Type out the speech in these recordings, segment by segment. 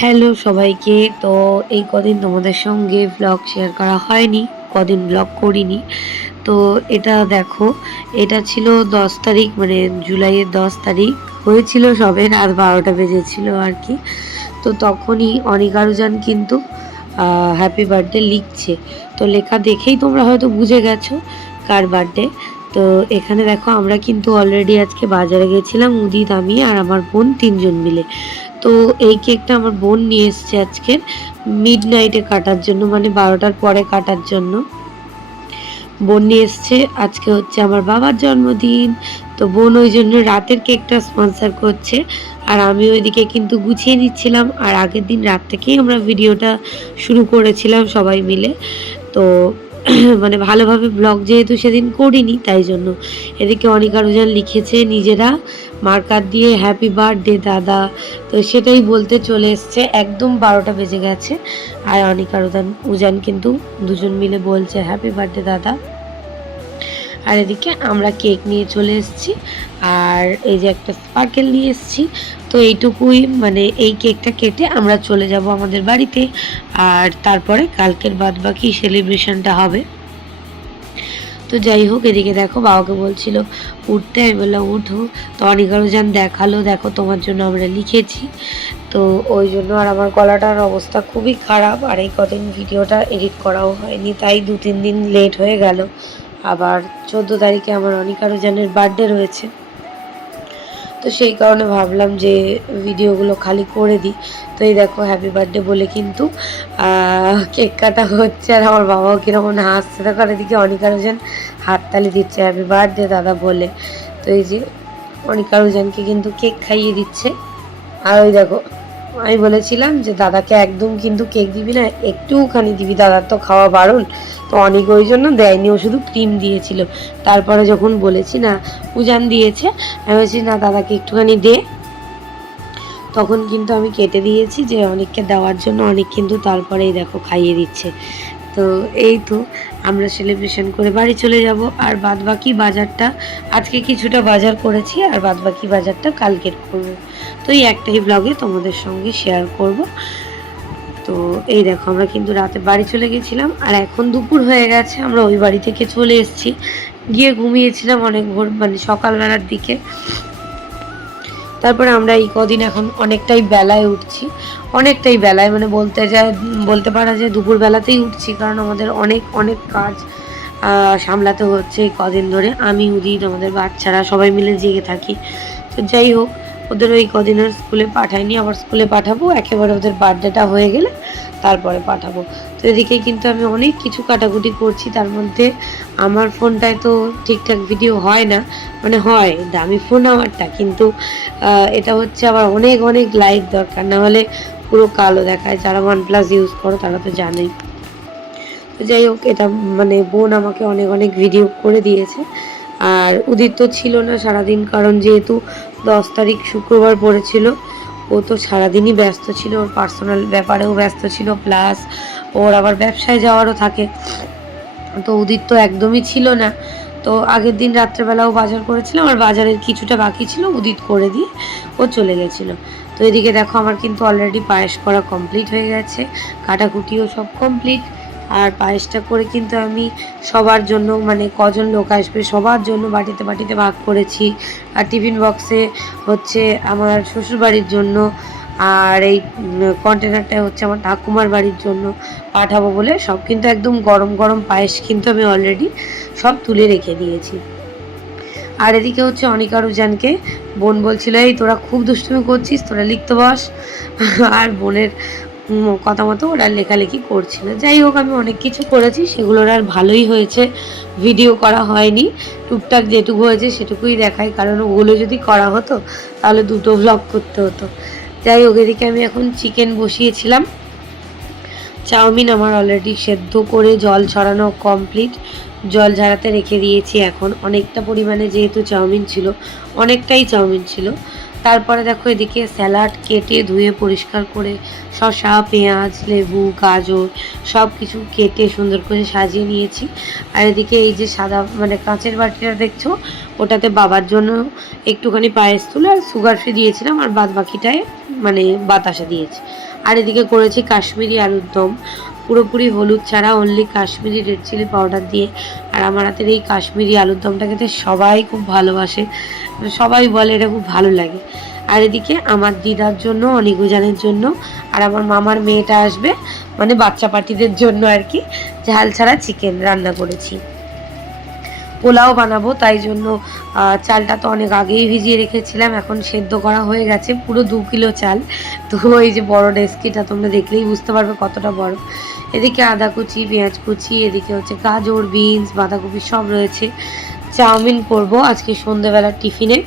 Hello সবাইকে। তো এই কদিন তোমাদের সঙ্গে ব্লগ শেয়ার করা হয়নি, কদিন ব্লগ করিনি। তো এটা দেখো, এটা ছিল 10 তারিখ, মানে জুলাইয়ের 10 তারিখ হয়েছিল, সবে রাত 12টা বেজেছিল আর কি। তো তখনই অনিক আরুজান কিন্তু হ্যাপি বার্থডে লিখছে। তো লেখা দেখেই তোমরা হয়তো বুঝে গেছো কার বার্থডে। তো এখানে দেখো, আমরা কিন্তু অলরেডি আজকে বাজারে গেছিলাম, উদিত, আমি আর আমার বোন 3জন মিলে। তো এই কেকটা আমার বোন নিয়ে এসছে আজকের মিড নাইটে কাটার জন্য, মানে 12টার পরে কাটার জন্য বোন নিয়ে এসছে। আজকে হচ্ছে আমার বাবার জন্মদিন, তো বোন ওই জন্য রাতের কেকটা স্পন্সর করছে। আর আমি ওইদিকে কিন্তু গুছিয়ে নিচ্ছিলাম, আর আগের দিন রাত থেকেই আমরা ভিডিওটা শুরু করেছিলাম সবাই মিলে। তো মানে ভালোভাবে ব্লগ যেহেতু সেদিন করিনি, তাই জন্য এদিকে অনিক আরুজান লিখেছে নিজেরা মার্কার দিয়ে হ্যাপি বার্থডে দাদা। তো সেটাই বলতে চলে এসছে, একদম 12টা বেজে গেছে। আর অনিক উজান কিন্তু দুজন মিলে বলছে হ্যাপি বার্থডে দাদা। আর এদিকে আমরা কেক নিয়ে চলে এসেছি, আর এই যে একটা স্পার্কেল নিয়ে এসেছি। তো এইটুকুই, মানে এই কেকটা কেটে আমরা চলে যাব আমাদের বাড়িতে, আর তারপরে কালকের বাদ বাকি সেলিব্রেশনটা হবে। তো যাই হোক, এদিকে দেখো বাবাকে বলছিল উঠতে, আমি বললাম উঠো। তো অনেক আরুজান দেখালো, দেখো তোমার জন্য আমরা লিখেছি। তো ওই জন্য, আর আমার গলাটার অবস্থা খুবই খারাপ, আর এই কদিন ভিডিওটা এডিট করাও হয়নি, তাই 2-3 দিন লেট হয়ে গেল। আবার 14 তারিখে আমার অনিক আরুজানের বার্থডে রয়েছে, তো সেই কারণে ভাবলাম যে ভিডিওগুলো খালি করে দিই। তো এই দেখো হ্যাপি বার্থডে বলে কিন্তু কেক কাটা হচ্ছে, আর আমার বাবাও কীরকম হাসছে, দেখো এদিকে অনিক আরুজান হাততালি দিচ্ছে হ্যাপি বার্থডে দাদা বলে। তো এই যে অনিক আরুজানকে কিন্তু কেক খাইয়ে দিচ্ছে। আর ওই দেখো, আমি বলেছিলাম যে দাদাকে একদম কিন্তু কেক দিবি না, একটুখানি দিবি, দাদার তো খাওয়া বারণ। তো অনেক ওই জন্য দেয়নি, ও শুধু ক্রিম দিয়েছিল। তারপরে যখন বলেছি না উজান দিয়েছে, আমি বলছি না দাদাকে একটুখানি দে, তখন কিন্তু আমি কেটে দিয়েছি যে অনেককে দেওয়ার জন্য। অনেক কিন্তু তারপরেই দেখো খাইয়ে দিচ্ছে। তো এই তো আমরা সেলিব্রেশন করে বাড়ি চলে যাব, আর বাদ বাকি বাজারটা আজকে কিছুটা বাজার করেছি, আর বাদ বাকি বাজারটা কালকের করব। তো এই একটাই ব্লগে তোমাদের সঙ্গে শেয়ার করব। তো এই দেখো, আমরা কিন্তু রাতে বাড়ি চলে গেছিলাম, আর এখন দুপুর হয়ে গেছে, আমরা ওই বাড়ি থেকে চলে এসেছি। গিয়ে ঘুমিয়েছিলাম অনেক ভোর, মানে সকালবেলার দিকে। তারপরে আমরা এই কদিন এখন অনেকটাই বেলায় উঠছি, অনেকটাই বেলায়, মানে বলতে পারা যায় দুপুরবেলাতেই উঠছি, কারণ আমাদের অনেক অনেক কাজ সামলাতে হচ্ছে এই কদিন ধরে। আমি উদিত, আমাদের বাচ্চারা সবাই মিলে জেগে থাকি। তো যাই হোক, ওদের ওই কদিন আর স্কুলে পাঠাইনি, আবার স্কুলে পাঠাবো একেবারে ওদের বার্থডেটা হয়ে গেলে, তারপরে পাঠাবো। তো এদিকে কিন্তু আমি অনেক কিছু কাটাকুটি করছি, তার মধ্যে আমার ফোনটায় তো ঠিকঠাক ভিডিও হয় না, মানে হয় দামি ফোন আমারটা, কিন্তু এটা হচ্ছে আবার অনেক অনেক লাইট দরকার, না হলে পুরো কালো দেখায়। যারা OnePlus ইউজ করো তারা তো জানেই। তো যাই হোক, এটা মানে বোন আমাকে অনেক অনেক ভিডিও করে দিয়েছে। আর উদিত তো ছিল না সারাদিন, কারণ যেহেতু 10 তারিখ শুক্রবার পড়েছিল, ও তো সারাদিনই ব্যস্ত ছিল, ওর পার্সোনাল ব্যাপারেও ব্যস্ত ছিল, প্লাস ওর আবার ব্যবসায় যাওয়ারও থাকে। তো উদিত তো একদমই ছিল না। তো আগের দিন রাত্রেবেলাও বাজার করেছিলাম, আর বাজারের কিছুটা বাকি ছিল, উদিত করে দিয়ে ও চলে গেছিলো। তো এদিকে দেখো, আমার কিন্তু অলরেডি পায়েস করা কমপ্লিট হয়ে গেছে, কাটাকুটিও সব কমপ্লিট। আর পায়েসটা করে কিন্তু আমি সবার জন্য, মানে কজন লোক আসবে সবার জন্য বাটিতে বাটিতে ভাগ করেছি। আর টিফিন বক্সে হচ্ছে আমার শ্বশুরবাড়ির জন্য, আর এই কন্টেনারটা হচ্ছে আমার ঠাকুমার বাড়ির জন্য পাঠাবো বলে, সব কিন্তু একদম গরম গরম পায়েস কিন্তু আমি অলরেডি সব তুলে রেখে দিয়েছি। আর এদিকে হচ্ছে অনিক আরুজানকে বোন বলছিল, এই তোরা খুব দুষ্টুমি করছিস, তোরা লিখতে বস। আর বোনের কথা মতো ওরা লেখালেখি করছিল। যাই হোক, আমি অনেক কিছু করেছি, সেগুলোর আর ভালোই হয়েছে, ভিডিও করা হয়নি। টুকটাক যেটুকু হয়েছে সেটুকুই দেখাই, কারণ ওগুলো যদি করা হতো তাহলে 2টো ব্লগ করতে হতো। যাই হোক, এদিকে আমি এখন চিকেন বসিয়েছিলাম। চাউমিন আমার অলরেডি সেদ্ধ করে জল ছড়ানো কমপ্লিট, জল ঝাড়াতে রেখে দিয়েছি। এখন অনেকটা পরিমাণে যেহেতু চাউমিন ছিল, অনেকটাই চাউমিন ছিল। তারপরে দেখো, এদিকে স্যালাড কেটে ধুয়ে পরিষ্কার করে শসা, পেঁয়াজ, লেবু, গাজর সব কিছু কেটে সুন্দর করে সাজিয়ে নিয়েছি। আর এদিকে এই যে সাদা, মানে কাঁচের বাটিটা দেখছো, ওটাতে বাবার জন্য একটুখানি পায়েস তুলে আর সুগার ফ্রি দিয়েছিলাম, আর বাদ বাকিটায় মানে বাতাসা দিয়েছে। আর এদিকে করেছি কাশ্মীরি আলুর দম, পুরোপুরি হলুদ ছাড়া, only Kashmiri red chilli powder দিয়ে। আর আমার হাতের এই কাশ্মীরি আলুর দমটা খেতে সবাই খুব ভালোবাসে, সবাই বলে এটা খুব ভালো লাগে। আর এদিকে আমার দিদার জন্য, অনিকুজানের জন্য, আর আমার মামার মেয়েটা আসবে, মানে বাচ্চা পার্টিদের জন্য আর কি, ঝাল ছাড়া চিকেন রান্না করেছি। পোলাও বানাবো, তাই জন্য চালটা তো অনেক আগেই ভিজিয়ে রেখেছিলাম, এখন সেদ্ধ করা হয়ে গেছে পুরো 2 কিলো চাল। তো এই যে বড় ডেস্কিটা তোমরা দেখলেই বুঝতে পারবে কতটা বড়। এদিকে আদা কুচি, পেঁয়াজ কুচি, এদিকে হচ্ছে গাজর, বিনস, বাঁধাকপি সব রয়েছে। চাউমিন করব আজকে সন্ধ্যেবেলার টিফিনে।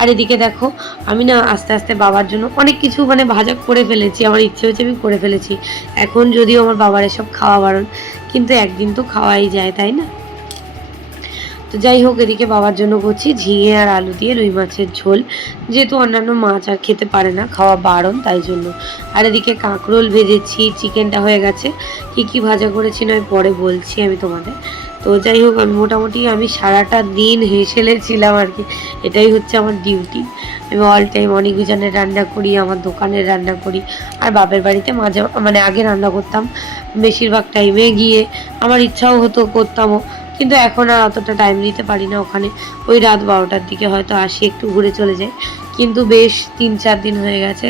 আর এদিকে দেখো আমি না আস্তে আস্তে বাবার জন্য অনেক কিছু মানে ভাজা করে ফেলেছি, আমার ইচ্ছে হচ্ছে আমি করে ফেলেছি। এখন যদিও আমার বাবার এসব খাওয়া বারণ, কিন্তু একদিন তো খাওয়াই যায়, তাই না? তো যাই হোক, এদিকে বাবার জন্য করছি ঝিঙে আর আলু দিয়ে রুই মাছের ঝোল, যেহেতু অন্যান্য মাছ আর খেতে পারে না, খাওয়া বারণ, তাই জন্য। আর এদিকে কাঁকরোল ভেজেছি, চিকেনটা হয়ে গেছে। কি ভাজা করেছি নয় পরে বলছি আমি তোমাদের। তো যাই হোক, আমি মোটামুটি সারাটা দিন হেসেলেছিলাম আর কি, এটাই হচ্ছে আমার ডিউটি। আমি অল টাইম অনিকুজানের রান্না করি, আমার দোকানের রান্না করি, আর বাপের বাড়িতে মাঝে মানে আগে রান্না করতাম বেশিরভাগ টাইমে গিয়ে, আমার ইচ্ছাও হতো করতামও, কিন্তু এখন আর অতটা টাইম দিতে পারি না ওখানে। ওই রাত 12টার দিকে হয়তো আসি, একটু ঘুরে চলে যাই। কিন্তু বেশ 3-4 দিন হয়ে গেছে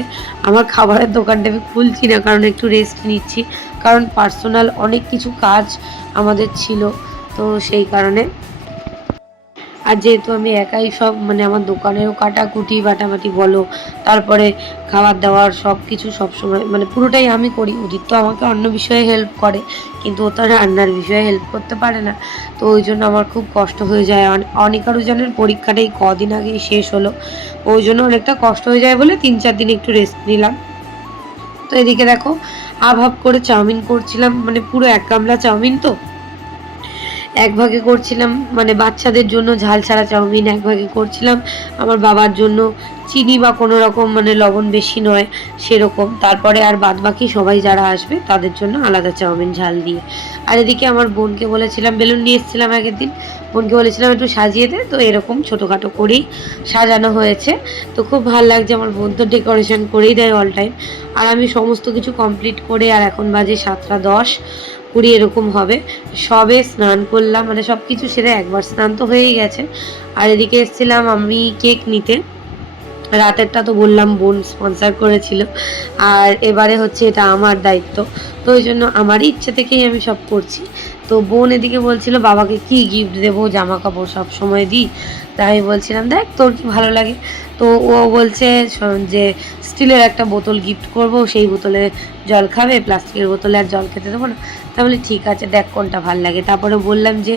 আমার খাবারের দোকানটা আমি খুলছি না, কারণ একটু রেস্ট নিচ্ছি, কারণ পার্সোনাল অনেক কিছু কাজ আমাদের ছিল, তো সেই কারণে। আর যেহেতু আমি একাই সব মানে আমার দোকানেরও কাটাকুটি বাটাবাটি বলো, তারপরে খাবার দাবার সব কিছু সবসময় মানে পুরোটাই আমি করি। উদিত তো আমাকে অন্য বিষয়ে হেল্প করে, কিন্তু ও তো রান্নার বিষয়ে হেল্প করতে পারে না, তো ওই জন্য আমার খুব কষ্ট হয়ে যায়। অনিকারুজনের পরীক্ষাটা এই কদিন আগেই শেষ হলো, ওই জন্য অনেকটা কষ্ট হয়ে যায় বলে 3-4 দিন একটু রেস্ট নিলাম। তো এদিকে দেখো হাফ করে চাউমিন করছিলাম, মানে পুরো 1 গামলা চাউমিন, তো 1 ভাগে করছিলাম মানে বাচ্চাদের জন্য ঝাল ছাড়া চাউমিন, 1 ভাগে করছিলাম আমার বাবার জন্য চিনি বা কোনো রকম মানে লবণ বেশি নয় সেরকম, তারপরে আর বাদবাকি সবাই যারা আসবে তাদের জন্য আলাদা চাউমিন ঝাল দিয়ে। আর এদিকে আমার বোনকে বলেছিলাম, বেলুন নিয়ে এসেছিলাম আগের দিন, বোনকে বলেছিলাম একটু সাজিয়ে দে, তো এরকম ছোটোখাটো করেই সাজানো হয়েছে। তো খুব ভালো লাগছে, আমার বোন তো ডেকোরেশন করেই দেয় অল টাইম। আর আমি সমস্ত কিছু কমপ্লিট করে, আর এখন বাজে 7:10-20 এরকম হবে, সবে স্নান করলাম, মানে সব কিছু সেরে একবার স্নান তো হয়েই গেছে। আর এদিকে এসেছিলাম আমি কেক নিতে, রাতেরটা তো বললাম বোন স্পন্সার করেছিল, আর এবারে হচ্ছে এটা আমার দায়িত্ব, তো ওই জন্য আমারই ইচ্ছে থেকেই আমি সব করছি। তো বোন এদিকে বলছিল বাবাকে কি গিফট দেবো, জামা কাপড় সব সময় দিই, তাই বলছিলাম দেখ তোর কি ভালো লাগে। তো ও বলছে যে স্টিলের একটা বোতল গিফট করব, সেই বোতলে জল খাবে, প্লাস্টিকের বোতলে আর জল খেতে দেবো না। তাহলে ঠিক আছে, দেখ কোনটা ভাল লাগে। তারপরে বললাম যে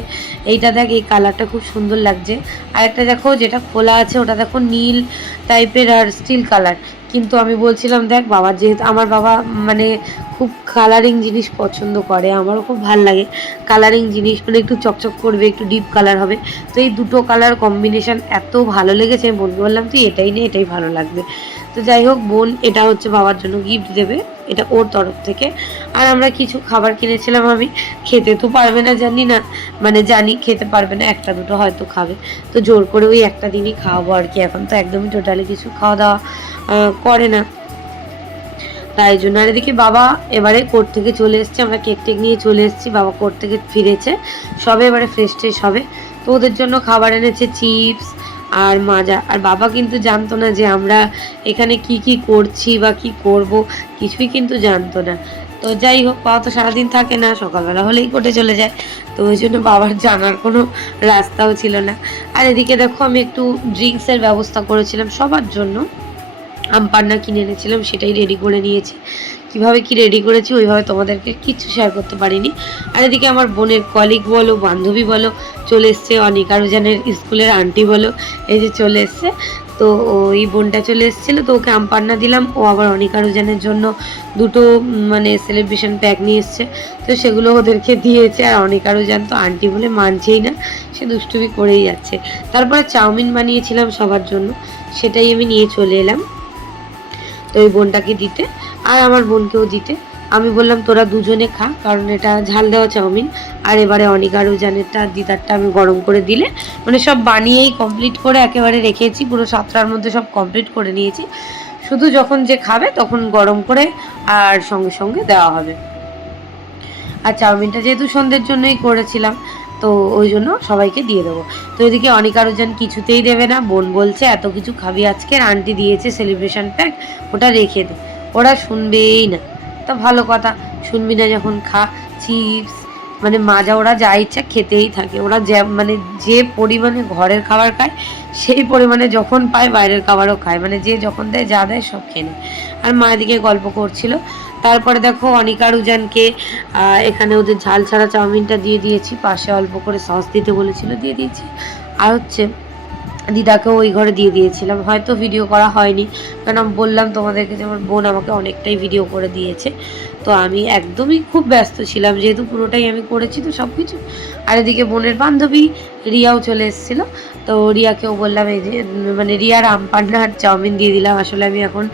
এইটা দেখ, এই কালারটা খুব সুন্দর লাগছে, আর একটা দেখো যেটা খোলা আছে ওটা দেখো নীল টাইপের আর স্টিল কালার। কিন্তু আমি বলছিলাম দেখ বাবার, যেহেতু আমার বাবা মানে খুব কালারিং জিনিস পছন্দ করে, আমারও খুব ভাল লাগে কালারিং জিনিস, মানে একটু চকচক করবে, একটু ডিপ কালার হবে। তো এই দুটো কালার কম্বিনেশন এত ভালো লেগেছে, আমি বোনকে বললাম তুই এটাই নে, এটাই ভালো লাগবে। তো যাই হোক, বোন এটা হচ্ছে বাবার জন্য গিফট দেবে, এটা ওর তরফ থেকে। আর আমরা কিছু খাবার কিনেছিলাম, আমি খেতে তো পারবে না জানি না, মানে জানি খেতে পারবে না, একটা দুটো হয়তো খাবে, তো জোর করে ওই একটা দিনই খাওয়াবো আর কি। এখন তো একদমই টোটালি কিছু খাওয়া দাওয়া করে না, তাই জন্য। আর এদিকে বাবা এবারে কোর্ট থেকে চলে এসছে, আমরা কেক টেক নিয়ে চলে এসেছি, বাবা কোর্ট থেকে ফিরেছে সবে, এবারে ফ্রেশ ট্রেশ হবে। তো ওদের জন্য খাবার এনেছে চিপস আর মাজা। আর বাবা কিন্তু জানতো না যে আমরা এখানে কি কি করছি বা কি করব, কিছুই কিন্তু জানতো না। তো যাই হোক, বাবা তো সারাদিন থাকে না, সকালবেলা হলেই কোর্টে চলে যায়, তো ওই জন্য বাবার জানার কোনো রাস্তাও ছিল না। আর এদিকে দেখো আমি একটু ড্রিঙ্কসের ব্যবস্থা করেছিলাম সবার জন্য, আমপান্না কিনে এনেছিলাম, সেটাই রেডি করে নিয়েছি। কিভাবে কি রেডি করেছি ওইভাবে তোমাদেরকে কিচ্ছু শেয়ার করতে পারিনি। আর এদিকে আমার বোনের কলিগ বলো, বান্ধবী বলো, চলে এসছে, অনিকারুজানের স্কুলের আন্টি বলো, এই যে চলে এসছে। তো ওই বোনটা চলে এসেছিলো, তো ওকে আমপান্না দিলাম, ও আবার অনিকারুজানের জন্য দুটো মানে সেলিব্রেশন প্যাক নিয়ে এসছে, তো সেগুলো ওদেরকে দিয়েছে। আর অনিকারুজান তো আন্টি বলে মানছেই না, সে দুষ্টুমি করেই যাচ্ছে। তারপরে চাউমিন বানিয়েছিলাম সবার জন্য, সেটাই আমি নিয়ে চলে এলাম তো ওই বোনটাকে দিতে, আর আমার বোনকেও দিতে। আমি বললাম তোরা দুজনে খা, কারণ এটা ঝাল দেওয়া চাউমিন। আর এবারে অনিকারুজানেরটা দিদারটা আমি গরম করে দিলে, মানে সব বানিয়েই কমপ্লিট করে একেবারে রেখেছি, পুরো 7টার মধ্যে সব কমপ্লিট করে নিয়েছি, শুধু যখন যে খাবে তখন গরম করে আর সঙ্গে সঙ্গে দেওয়া হবে। আর চাউমিনটা যেহেতু সন্ধ্যের জন্যই করেছিলাম, তো ওই জন্য সবাইকে দিয়ে দেবো। তো এদিকে অনিক আরোজান কিছুতেই দেবে না, বোন বলছে এত কিছু খাবি আজকে, আন্টি দিয়েছে সেলিব্রেশন প্যাক, ওটা রেখে দে। ওরা শুনবেই না। তো ভালো কথা, শুনবি না যখন খা। চিপস মানে মাজা ওরা যা ইচ্ছা খেতেই থাকে। ওরা মানে যে পরিমাণে ঘরের খাবার খায় সেই পরিমাণে যখন পায় বাইরের খাবারও খায়, মানে যে যখন দেয় যা দেয় সব খেয়ে নেয়। আর মা এদিকে গল্প করছিল। তারপরে দেখো অনিকা রুজানকে এখানে ওদের ঝাল ছাড়া চাউমিনটা দিয়ে দিয়েছি, পাশে অল্প করে সস দিতে বলেছিল দিয়ে দিয়েছি। আর হচ্ছে দিদাকেও ওই ঘরে দিয়ে দিয়েছিলাম, হয়তো ভিডিও করা হয়নি কারণ আমি বললাম তোমাদেরকে যে আমার বোন আমাকে অনেকটাই ভিডিও করে দিয়েছে। তো আমি একদমই খুব ব্যস্ত ছিলাম, যেহেতু পুরোটাই আমি করেছি তো সব কিছু। আর এদিকে বোনের বান্ধবী রিয়াও চলে এসেছিলো, তো রিয়াকেও বললাম এই যে মানে রিয়ার আমপান্নার চাউমিন দিয়ে দিলাম। আসলে আমি এখন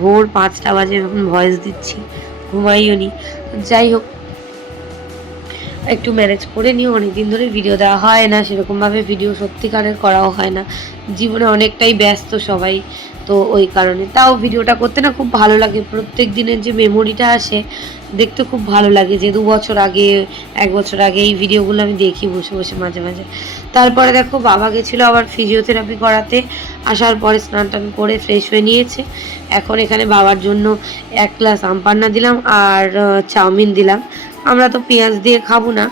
ভোর 5টা বাজে এখন ভয়েস দিচ্ছি, ঘুমাইও নি। যাই হোক, একটু ম্যানেজ করে নিও, অনেকদিন ধরে ভিডিও দেওয়া হয় না, সেরকমভাবে ভিডিও সত্যিকারের করাও হয় না, জীবনে অনেকটাই ব্যস্ত সবাই। তো ওই কারণে তাও ভিডিওটা করতে না খুব ভালো লাগে, প্রত্যেক দিনের যে মেমোরিটা আসে দেখতে খুব ভালো লাগে, যে 2 বছর আগে 1 বছর আগে এই ভিডিওগুলো আমি দেখি বসে বসে মাঝে মাঝে। তারপরে দেখো বাবা গেছিলো আবার ফিজিওথেরাপি করাতে, আসার পরে স্নান টান করে ফ্রেশ হয়ে নিয়েছে। এখন এখানে বাবার জন্য 1 গ্লাস আমপান্না দিলাম আর চাউমিন দিলাম। আমরা তো পেঁয়াজ দিয়ে খাবো না,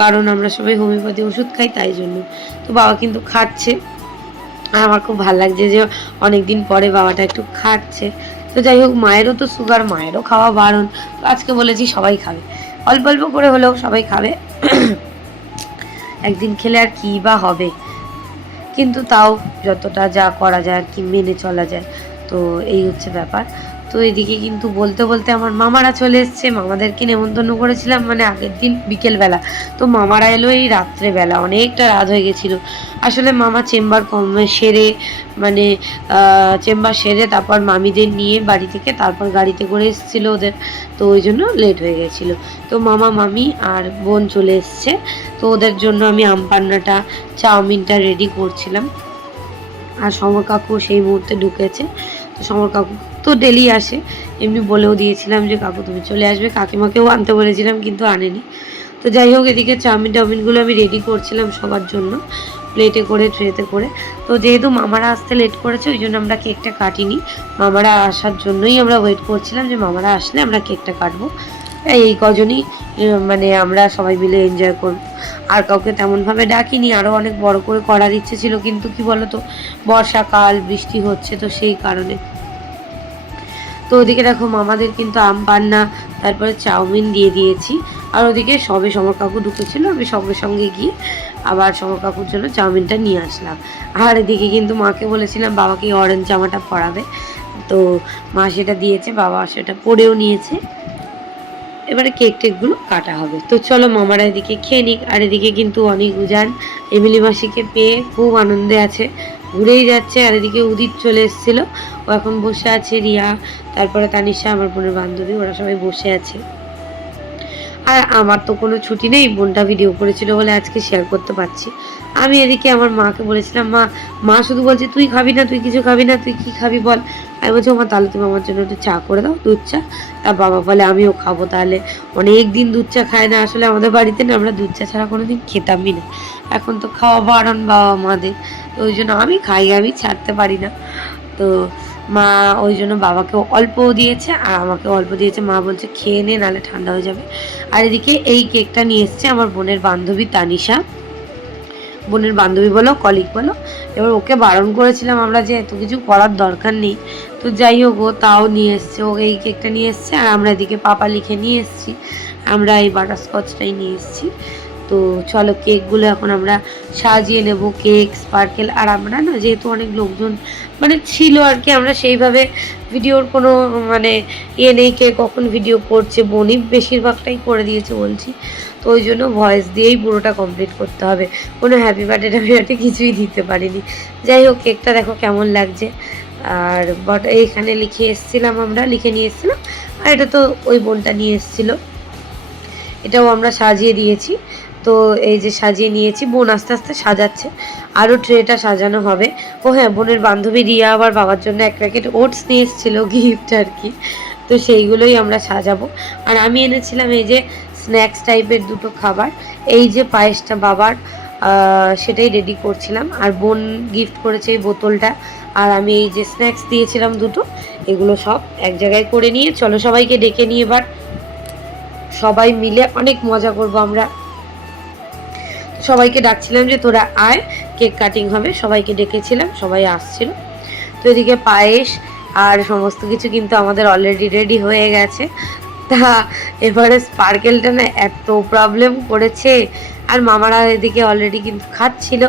কারণ আমরা সবাই হোমিওপ্যাথি ওষুধ খাই, তাই জন্য। তো বাবা কিন্তু খাচ্ছে, আর আমার খুব ভালো লাগছে যে অনেক দিন পরে বাবাটা একটু খাচ্ছে। তো যাই হোক, মায়েরও তো সুগার, মায়েরও খাওয়া বারণ, তো আজকে বলেছি সবাই খাবে, অল্প অল্প করে হলেও সবাই খাবে। একদিন খেলে আর কী বা হবে, কিন্তু তাও যতটা যা করা যায় আর কি মেনে চলা যায়। তো এই হচ্ছে ব্যাপার। তো এদিকে কিন্তু বলতে বলতে আমার মামারা চলে এসছে, মামাদেরকে নেমন্তন্ন করেছিলাম মানে আগের দিন বিকেলবেলা, তো মামারা এলো এই রাত্রেবেলা, অনেকটা রাত হয়ে গেছিলো। আসলে মামা চেম্বার সেরে মানে চেম্বার সেরে তারপর মামিদের নিয়ে বাড়ি থেকে তারপর গাড়িতে করে এসেছিলো ওদের, তো ওই জন্য লেট হয়ে গেছিলো। তো মামা মামি আর বোন চলে এসছে, তো ওদের জন্য আমি আমপান্নাটা চাউমিনটা রেডি করছিলাম। আর সমর কাকু সেই মুহূর্তে ঢুকেছে। তো সমর কাকু তো ডেলি আসে, এমনি বলেও দিয়েছিলাম যে কাকু তুমি চলে আসবে, কাকিমাকেও আনতে বলেছিলাম কিন্তু আনেনি। তো যাই হোক, এদিকে চাউমিন টাউমিনগুলো আমি রেডি করছিলাম সবার জন্য, প্লেটে করে ট্রেতে করে। তো যেহেতু মামারা আসতে লেট করেছে ওই জন্য আমরা কেকটা কাটিনি, মামারা আসার জন্যই আমরা ওয়েট করছিলাম যে মামারা আসলে আমরা কেকটা কাটবো। এই কজনই মানে আমরা সবাই মিলে এনজয় করব, আর কাউকে তেমনভাবে ডাকিনি। আরও অনেক বড় করে করার ইচ্ছে ছিল, কিন্তু কি বলতো বর্ষাকাল, বৃষ্টি হচ্ছে, তো সেই কারণে। তো ওদিকে দেখো মামাদের কিন্তু আম পান্না তারপরে চাউমিন দিয়ে দিয়েছি, আর ওদিকে সবে সমর কাকু ঢুকেছিল, আমি সঙ্গে সঙ্গে গিয়ে আবার সমর কাকুর জন্য চাউমিনটা নিয়ে আসলাম। আর এদিকে কিন্তু মাকে বলেছিলাম বাবাকে অরেঞ্জ জামাটা পরাবে, তো মা সেটা দিয়েছে, বাবা সেটা পরেও নিয়েছে। এবারে কেক টেকগুলো কাটা হবে। তো চলো মামারা এদিকে খেয়ে নিক। আর এদিকে কিন্তু অনেক উজান এমিলি মাসিকে পেয়ে খুব আনন্দে আছে, ঘুরেই যাচ্ছে। আর এদিকে উদিত চলে এসেছিলো, ও এখন বসে আছে, রিয়া তারপরে তানিশা আমার বোনের বান্ধবী, ওরা সবাই বসে আছে। আর আমার তো কোনো ছুটি নেই, বোনটা ভিডিও করেছিল বলে আজকে শেয়ার করতে পারছি। আমি এদিকে আমার মাকে বলেছিলাম, মা শুধু বলছে তুই খাবি না, তুই কিছু খাবি না, তুই কী খাবি বল। আমি বলছি মা তাহলে তুমি আমার জন্য একটু চা করে দাও, দুধ চা। আর বাবা বলে আমিও খাবো তাহলে, অনেক দিন দুধ চা খায় না আসলে আমাদের বাড়িতে না, আমরা দুধ চা ছাড়া কোনো দিন খেতামই না, এখন তো খাওয়া বারণ বাবা মাদের, তো ওই জন্য আমি খাই, আমি ছাড়তে পারি না। তো মা ওই জন্য বাবাকেও অল্প দিয়েছে আর আমাকে অল্প দিয়েছে, মা বলছে খেয়ে নে নাহলে ঠান্ডা হয়ে যাবে। আর এদিকে এই কেকটা নিয়ে এসছে আমার বোনের বান্ধবী তানিশা, বোনের বান্ধবী বলো কলিগ বলো, এবার ওকে বারণ করেছিলাম আমরা যে এত কিছু করার দরকার নেই, তো যাই হোক ও তাও নিয়ে এসছে, ও এই কেকটা নিয়ে এসছে। আর আমরা এদিকে পাপা লিখে নিয়ে এসছি, আমরা এই বাটারস্কচটাই নিয়ে এসছি। তো চলো কেকগুলো এখন আমরা সাজিয়ে নেব, কেক স্পার্কেল। আর আমরা না যেহেতু অনেক লোকজন মানে ছিল আর কি, আমরা সেইভাবে ভিডিওর কোনো মানে নেই, কে কখন ভিডিও করছে, বোনই বেশিরভাগটাই করে দিয়েছে বলছি, তো ওই জন্য ভয়েস দিয়েই পুরোটা কমপ্লিট করতে হবে, কোনো হ্যাপি বার্থডে কিছুই দিতে পারিনি। যাই হোক কেকটা দেখো কেমন লাগছে। আর এইখানে লিখে এসেছিলাম, আমরা লিখে নিয়ে এসেছিলাম, আর এটা তো ওই বোনটা নিয়ে এসেছিলো, এটাও আমরা সাজিয়ে দিয়েছি। তো এই যে সাজিয়ে নিয়েছি, বোন আস্তে আস্তে সাজাচ্ছে, আরও ট্রেটা সাজানো হবে। ও হ্যাঁ, বোনের বান্ধবী রিয়া আবার বাবার জন্য এক প্যাকেট ওটস নিয়ে এসেছিলো গিফট আর কি, তো সেইগুলোই আমরা সাজাবো। আর আমি এনেছিলাম এই যে স্ন্যাক্স টাইপের দুটো খাবার, এই যে পায়েসটা বাবার, সেটাই রেডি করছিলাম। আর বোন গিফট করেছে এই বোতলটা, আর আমি এই যে স্ন্যাক্স দিয়েছিলাম দুটো, এগুলো সব এক জায়গায় করে নিয়ে চলো সবাইকে ডেকে নিয়ে এবার সবাই মিলে অনেক মজা করব আমরা। সবাইকে ডাকছিলাম যে তোরা আয়, কেক কাটিং হবে, সবাইকে ডেকেছিলাম, সবাই আসছিল। তো এদিকে পায়েস আর সমস্ত কিছু কিন্তু আমাদের অলরেডি রেডি হয়ে গেছে। তা এবারে স্পার্কেলটা না এত প্রবলেম করেছে, আর মামারা এদিকে অলরেডি কিন্তু খাচ্ছিল।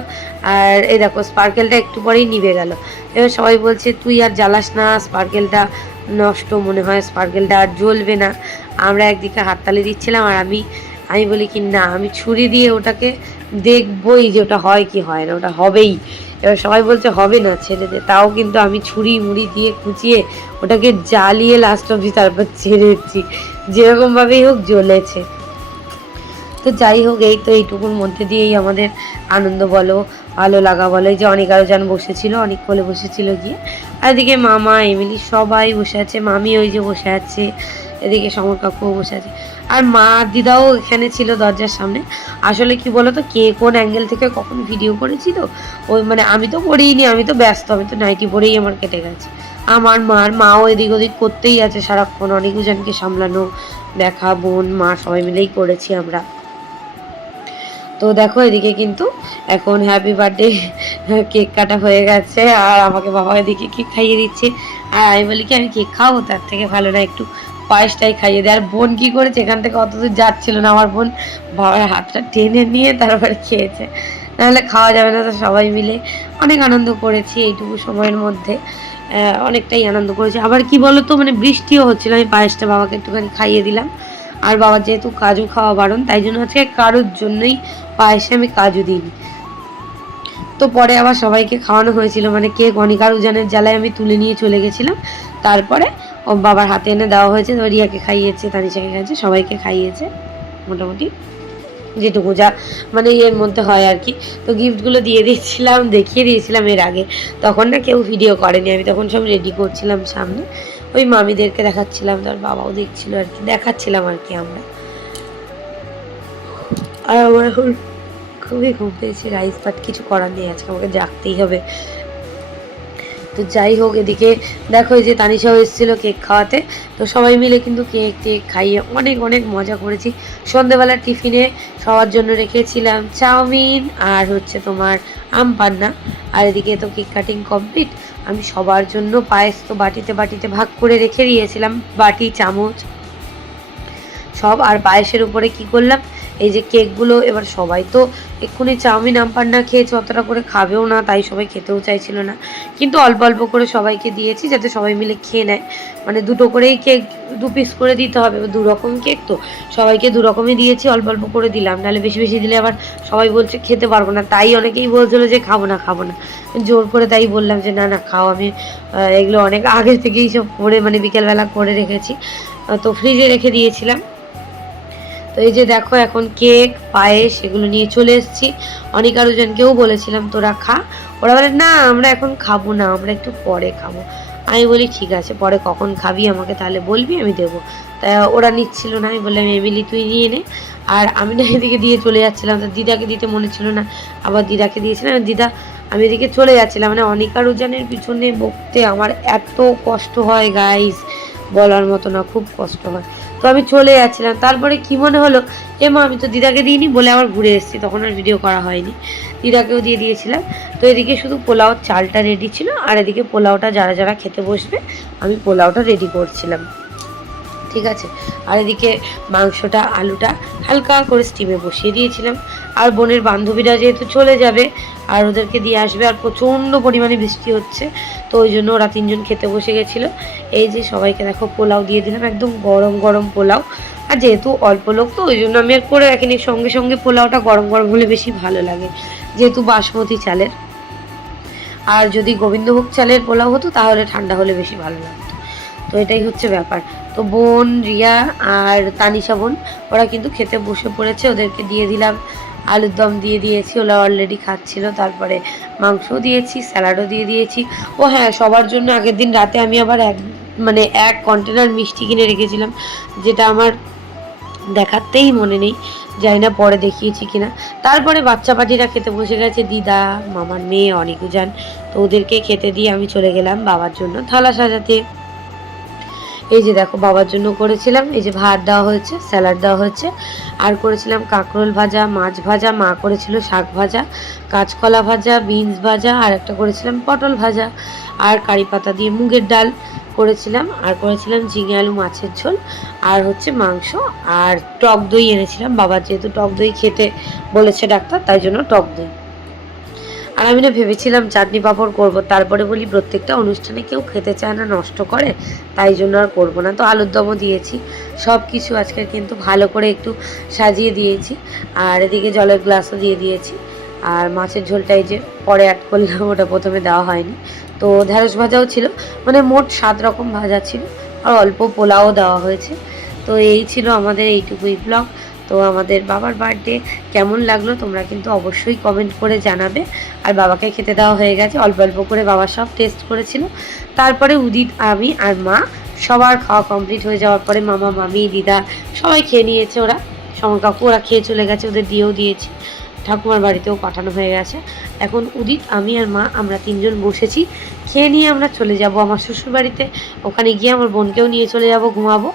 আর এই দেখো স্পার্কেলটা একটু পরেই নিভে গেল। এবার সবাই বলছে তুই আর জ্বালাস না, স্পার্কেলটা নষ্ট মনে হয়, স্পার্কেলটা আর জ্বলবে না। আমরা একদিকে হাততালি দিচ্ছিলাম, আর আমি বলি কি না, আমি ছুরি দিয়ে ওটাকে দেখবই যে ওটা হয় কি হয় না, ওটা হবেই। এবার সবাই বলছে হবে না, ছেড়ে দে। তাও কিন্তু আমি ছুরি মুড়ি দিয়ে খুঁচিয়ে ওটাকে জ্বালিয়ে লাস্ট অবধি তারপর ছেড়েছি, যেরকমভাবেই হোক জ্বলেছে। তো যাই হোক, এই তো এইটুকুর মধ্যে দিয়েই আমাদের আনন্দ বলো, ভালো লাগা বলো। এই যে অনেক আরও যেন বসেছিল, অনেক কোলে বসেছিল গিয়ে, আর এদিকে মামা এমনি সবাই বসে আছে, মামি ওই যে বসে আছে, এদিকে সমর কাকুও বসে আছে, আর মা দিদাও এখানে ছিল দরজার সামনে। আসলে কি বলো তো, কে কোন অ্যাঙ্গেল থেকে কখন ভিডিও করেছি, তো ওই মানে আমি তো পড়িনি, আমি তো ব্যস্ত, আমি তো নাইটি পরেই আমার কেটে গেছে। আমার মাও এদিক ওদিক করতেই আছে সারাক্ষণ, অনেকজনকে সামলানো, দেখা, বোন মা সবাই মিলেই করেছি আমরা। তো দেখো এদিকে কিন্তু এখন হ্যাপি বার্থডে কেক কাটা হয়ে গেছে, আর আমাকে বাবা এদিকে কেক খাইয়ে দিচ্ছে। আর আমি বলি কি আমি কেক খাবো, তার থেকে ভালো না একটু পায়েসটাই খাইয়ে দেয়। আর বোন কী করেছে, এখান থেকে অত দূর যাচ্ছিল না, আমার বোন বাবার হাতটা টেনে নিয়ে তারপরে খেয়েছে, নাহলে খাওয়া যাবে না। তো সবাই মিলে অনেক আনন্দ করেছি এইটুকু সময়ের মধ্যে, অনেকটাই আনন্দ করেছি। আবার কি বলো তো, মানে বৃষ্টিও হচ্ছিল, আমি পায়েসটা বাবাকে একটুখানি খাইয়ে দিলাম। আর বাবার যেহেতু কাজু খাওয়া বারণ, তাই জন্য আজকে কারোর জন্যই পায়েসে আমি কাজু দিইনি। তো পরে আবার সবাইকে খাওয়ানো হয়েছিল, মানে কেক অনিকার উজানের জ্বালায় আমি তুলে নিয়ে চলে গেছিলাম, তারপরে ও বাবার হাতে এনে দেওয়া হয়েছে। তো রিয়াকে খাইয়েছে, তানিশাকে খাইয়েছে, সবাইকে খাইয়েছে মোটামুটি যেটুকু যা মানে এর মধ্যে হয় আর কি। তো গিফটগুলো দিয়ে দিয়েছিলাম, দেখিয়ে দিয়েছিলাম এর আগে, তখন না কেউ ভিডিও করেনি, আমি তখন সব রেডি করছিলাম সামনে, ওই মামিদেরকে দেখাচ্ছিলাম, তার বাবাও দেখছিল আর কি, দেখাচ্ছিলাম আর কি আমরা। আর আমার এখন খুবই ঘুম পেয়েছে, রাইস বাট কিছু করার নেই, আজকে আমাকে জাগতেই হবে। তো যাই হোক, এদিকে দেখো এই যে তানিশাও এসেছিলো কেক খাওয়াতে, তো সবাই মিলে কিন্তু কেক টেক খাইয়ে অনেক অনেক মজা করেছি। সন্ধেবেলার টিফিনে সবার জন্য রেখেছিলাম চাউমিন আর হচ্ছে তোমার আম পান্না, আর এদিকে তো কেক কাটিং কমপ্লিট। আমি সবার জন্য পায়েস তো বাটিতে বাটিতে ভাগ করে রেখে দিয়েছিলাম, বাটি চামচ সব। আর পায়েসের উপরে কি করলাম, এই যে কেকগুলো, এবার সবাই তো এক্ষুনি চাউমিন আমপান্না খেয়েছে, অতটা করে খাবেও না, তাই সবাই খেতেও চাইছিল না, কিন্তু অল্প অল্প করে সবাইকে দিয়েছি যাতে সবাই মিলে খেয়ে নেয়। মানে দুটো করেই কেক 2 পিস করে দিতে হবে, 2 রকম কেক, তো সবাইকে 2 রকমই দিয়েছি, অল্প অল্প করে দিলাম, নাহলে বেশি বেশি দিলে আবার সবাই বলছে খেতে পারবো না, তাই অনেকেই বলছিল যে খাবো না খাবো না, জোর করে তাই বললাম যে না না খাও। আমি এগুলো অনেক আগে থেকেই সব করে মানে বিকেলবেলা করে রেখেছি, তো ফ্রিজে রেখে দিয়েছিলাম। তো এই যে দেখো এখন কেক পায়েস এগুলো নিয়ে চলে এসেছি। অনেক আরোজনকেও বলেছিলাম তোরা খা, ওরা বলে না আমরা এখন খাবো না, আমরা একটু পরে খাবো। আমি বলি ঠিক আছে, পরে কখন খাবি আমাকে তাহলে বলবি, আমি দেবো। তাই ওরা নিচ্ছিল না, আমি বললাম এমিলি তুই নিয়ে নে। আর আমি না এদিকে দিয়ে চলে যাচ্ছিলাম, তো দিদাকে দিতে মনে ছিল না, আবার দিদাকে দিয়েছিলাম। দিদা আমি এদিকে চলে যাচ্ছিলাম, মানে অনিকা রোজানের পিছনে বকতে আমার এত কষ্ট হয় গাইস, বলার মতো না, খুব কষ্ট হয়। তো আমি চলে যাচ্ছিলাম, তারপরে কি মনে হলো মা আমি তো দিদাকে দিইনি বলে আবার ঘুরে এসেছি, তখন আর ভিডিও করা হয়নি, দিদাকেও দিয়ে দিয়েছিলাম। তো এদিকে শুধু পোলাওর চালটা রেডি ছিল, আর এদিকে পোলাওটা যারা যারা খেতে বসবে আমি পোলাওটা রেডি করছিলাম, ঠিক আছে। আর এদিকে মাংসটা আলুটা হালকা করে স্টিমে বসিয়ে দিয়েছিলাম। আর বোনের বান্ধবীরা যেহেতু চলে যাবে আর ওদেরকে দিয়ে আসবে, আর প্রচণ্ড পরিমাণে বৃষ্টি হচ্ছে, তো ওই জন্য ওরা 3জন খেতে বসে গেছিলো। এই যে সবাইকে দেখো পোলাও দিয়ে দিলাম, একদম গরম গরম পোলাও। আর যেহেতু অল্প লোক তো ওই জন্য আমি আর করে রাখিনি, সঙ্গে সঙ্গে পোলাওটা গরম গরম হলে বেশি ভালো লাগে, যেহেতু বাসমতি চালের। আর যদি গোবিন্দভোগ চালের পোলাও হতো তাহলে ঠান্ডা হলে বেশি ভালো লাগতো। তো এটাই হচ্ছে ব্যাপার। তো বোন রিয়া আর তানিশা বোন ওরা কিন্তু খেতে বসে পড়েছে, ওদেরকে দিয়ে দিলাম আলুর দম দিয়ে দিয়েছি, ওরা অলরেডি খাচ্ছিল। তারপরে মাংসও দিয়েছি, স্যালাডও দিয়ে দিয়েছি। ও হ্যাঁ, সবার জন্য আগের দিন রাতে আমি আবার এক কন্টেনার মিষ্টি কিনে রেখেছিলাম, যেটা আমার দেখাতেই মনে নেই, জানি না পরে দেখিয়েছি কিনা। তারপরে বাচ্চা পাটিরা খেতে বসে গেছে, দিদা, মামার মেয়ে অনিকুজান। তো ওদেরকে খেতে দিয়ে আমি চলে গেলাম বাবার জন্য থালা সাজাতে। এই যে দেখো, বাবার জন্য করেছিলাম, এই যে ভাত দেওয়া হয়েছে, স্যালাড দেওয়া হয়েছে, আর করেছিলাম কাঁকরোল ভাজা, মাছ ভাজা, মা করেছিল শাক ভাজা, কাঁচকলা ভাজা, বিনস ভাজা, আর একটা করেছিলাম পটল ভাজা, আর কারি পাতা দিয়ে মুগের ডাল করেছিলাম, আর করেছিলাম ঝিঙে আলু মাছের ঝোল, আর হচ্ছে মাংস, আর টক দই এনেছিলাম। বাবার যেহেতু টক দই খেতে বলেছে ডাক্তার, তাই জন্য টক দই। আর আমি না ভেবেছিলাম চাটনি পাঁপড় করবো, তারপরে বলি প্রত্যেকটা অনুষ্ঠানে কেউ খেতে চায় না, নষ্ট করে, তাই জন্য আর করবো না। তো আলুর দমও দিয়েছি, সব কিছু আজকে কিন্তু ভালো করে একটু সাজিয়ে দিয়েছি। আর এদিকে জলের গ্লাসও দিয়ে দিয়েছি। আর মাছের ঝোলটা এই যে পরে অ্যাড করলাম, ওটা প্রথমে দেওয়া হয়নি। তো ঢ্যাঁড়স ভাজাও ছিল, মানে মোট 7 রকম ভাজা ছিল, আর অল্প পোলাও দেওয়া হয়েছে। তো এই ছিল আমাদের এইটুকুই ব্লগ। তো আমাদের বাবার বার্থডে কেমন লাগলো তোমরা কিন্তু অবশ্যই কমেন্ট করে জানাবে। আর বাবাকে খেতে দেওয়া হয়ে গেছে, অল্প অল্প করে বাবা সব টেস্ট করেছিল। তারপরে উদিত, আমি আর মা সবার খাওয়া কমপ্লিট হয়ে যাওয়ার পরে মামা, মামি, দিদা সবাই খেয়ে নিয়েছে। ওরা সমর কাকু ওরা খেয়ে চলে গেছে, ওদের দিয়েও দিয়েছি, ঠাকুমার বাড়িতেও পাঠানো হয়ে গেছে। এখন উদিত, আমি আর মা আমরা 3 জন বসেছি, খেয়ে নিয়ে আমরা চলে যাব আমার শ্বশুর বাড়িতে। ওখানে গিয়ে আমার বোনকেও নিয়ে চলে যাব, ঘুমাবো।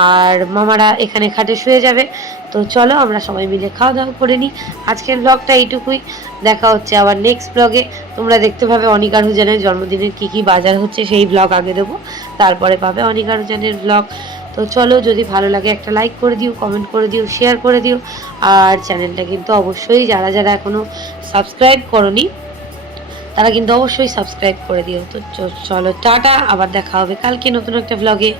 আর মামারা এখানে খাটে শুয়ে যাবে। তো চলো আমরা সবাই মিলে খাওয়া দাওয়া করে নিই। আজকের ব্লগটা এইটুকুই, দেখা হচ্ছে আবার নেক্সট ব্লগে। তোমরা দেখতে পাবে অনিকা হুজানের জন্মদিনের কী বাজার হচ্ছে, সেই ব্লগ আগে দেবো, তারপরে পাবে অনিকা হুজানের ব্লগ। তো চলো, যদি ভালো লাগে একটা লাইক করে দিও, কমেন্ট করে দিও, শেয়ার করে দিও। আর চ্যানেলটা কিন্তু অবশ্যই যারা যারা এখনও সাবস্ক্রাইব করোনি তারা কিন্তু অবশ্যই সাবস্ক্রাইব করে দিও। তো চলো টাটা, আবার দেখা হবে কালকে নতুন একটা ব্লগে।